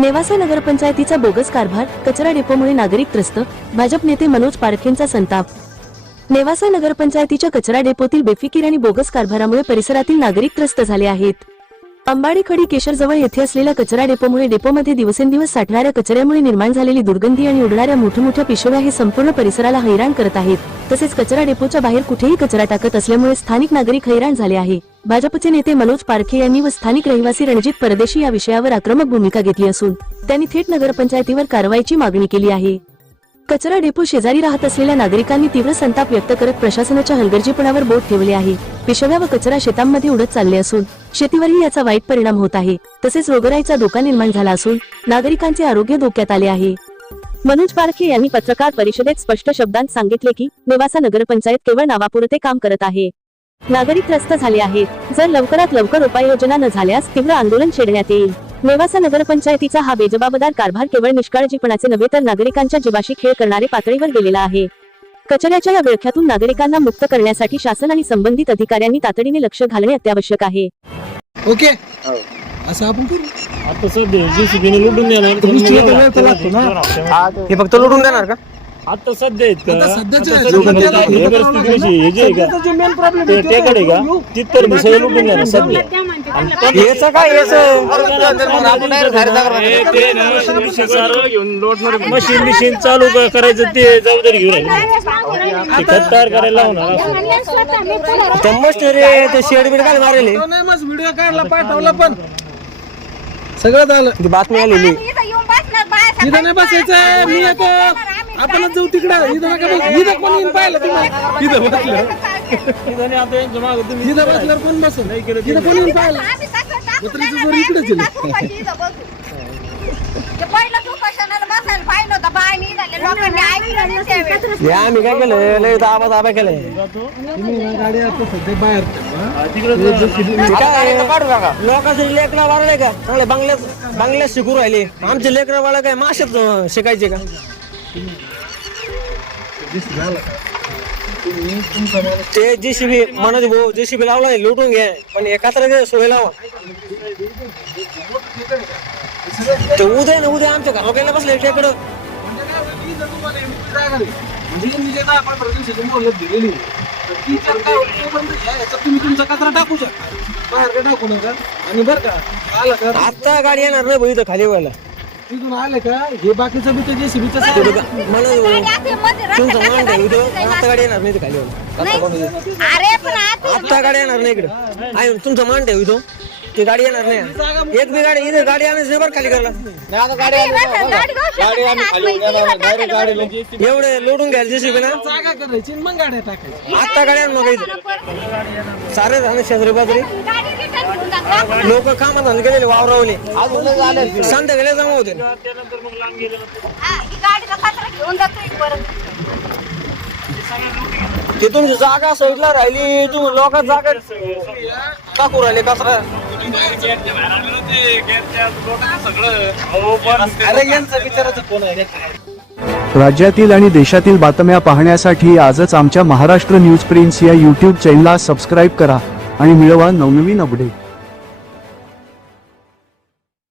Nevasa नगरपंचायतीचा bogus कारभार कचरा डेपोमुळे नागरिक त्रस्त भाजप नेते मनोज पारखेंचा संताप. नेवासा नगरपंचायतीच्या कचरा डेपोतील बेफिकीर आणि बोगस कारभारामुळे परिसरातील नागरिक त्रस्त झाले आहेत. अंबाडी खडी केशरजवळ येथे असलेल्या कचरा डेपोमुळे डेपोमध्ये दिवसेंदिवस साठणाऱ्या कचऱ्यामुळे निर्माण झालेली दुर्गंधी आणि उडणाऱ्या मोठ्या मोठ्या पिशव्या हे संपूर्ण परिसराला हैराण करत आहेत. तसेच कचरा डेपोच्या बाहेर कुठेही कचरा टाकत असल्यामुळे स्थानिक नागरिक हैराण झाले आहे. भाजपचे नेते मनोज पारखे यांनी व स्थानिक रहिवासी रणजित परदेशी या विषयावर आक्रमक भूमिका घेतली असून त्यांनी थेट नगरपंचायतीवर कारवाईची मागणी केली आहे. कचरा डेपो शेजारी राहत असलेल्या नागरिकांनी तीव्र संताप व्यक्त करत प्रशासनाच्या हलगर्जीपणावर बोट ठेवले आहे. पिशव्या व कचरा शेतांमध्ये उडत चालले असून शेतीवरही याचा वाईट परिणाम होत आहे. तसेच रोगराईचा धोका निर्माण झाला असून नागरिकांचे आरोग्य धोक्यात आले आहे. मनोज पारखे यांनी पत्रकार परिषदेत स्पष्ट शब्दांत सांगितले की नेवासा नगरपंचायत केवळ नावापुरते काम करत आहे. नागरिक त्रस्त झाले आहेत. जर लवकरात लवकर उपाययोजना न झाल्यास तीव्र आंदोलन छेडण्यात येईल. नेवासा नगरपंचायतीचा हा बेजबाबदार कारभार केवळ निष्काळजीपणाचे नव्हे तर नागरिकांच्या जीवाशी खेळ करणारे पातळीवर गेलेला आहे. कचऱ्याच्या या विळख्यातून नागरिकांना मुक्त करण्यासाठी शासन आणि संबंधित अधिकाऱ्यांनी तातडीने लक्ष घालणे अत्यावश्यक आहे. ओके. असं आपण आता सध्या लुटून देणार. हे फक्त लुटून देणार का? आता सध्या आहेत का आता सध्याच्या ही? हे सगळं लुटून देणार सध्या. याचं काय याचं मशीन बिशीन चालू क- करायचं ते जबाबदारी घेऊन राहिले तयार करायला लावणार मस्त रे ते शेड बीड काय मारेले व्हिडिओ काढला पाठवला पण सगळं झालं बातमी आलेली इथं नाही बसायचं मी येतो आपणच जाऊ तिकडं इथं नका इथं कोण पाहिलं तुम्हाला इथं बसलं आता बसल्यावर कोण कोण पाहिलं इकडेच आहे. हे आम्ही काय केलं? लय दाबा दाबा केलंय. तुम्ही ना गाडी आता सध्या बाहेर ठेवा. ते काय? लोकांचे लेकरं वाढले का? चांगले बंगल्यात बंगल्यात शिकू राहिले. आमचे लेकरं वाला काय? माशात अं, शिकायचे का? ते जेसीबी मनोज भाऊ जेसीबी लावलाय लुटून घे पण एकत्र सोय लावा. ते उद्या ना उद्या आमच्या घराला बसले त्याकडं. आता गाडी येणार नाही भाऊ खाली व्हायला. तिथून आले का? हे बाकीचं बी जेसीबीचं ते इथं. आता गाडी येणार नाही इथं खाली. अरे पण आता आता गाडी येणार नाही इकडं. आहे तुमचं मान ठेव इथं. ती गाडी येणार नाही. एक बी गाडी इथं गाडी आणायची बरं खाली करायला एवढे लोडून घ्यायला जेसीबी ना? जागा करायची आणि मग गाड्या टाकायची आता गाडी आण मग इथं. सारे झाले शेजारी बाजरी. लोक कामात गेलेले वावरावले. संध्याकाळी जमा होते. त्यानंतर मग लांब गेलं गाडीचा कचरा घेऊन जातो परत? ते तुमची जागा साईडला राहिली तुम्ही लोक जागा टाकू राहिले कचरा. अरे यांचं विचारायचं कोण आहे? राज्यातील आणि देशातील बातम्या पाहण्यासाठी आजच आमच्या महाराष्ट्र न्यूज प्रिन्स या यूट्यूब चॅनलला सबस्क्राईब करा आणि मिळवा नवनवीन अपडेट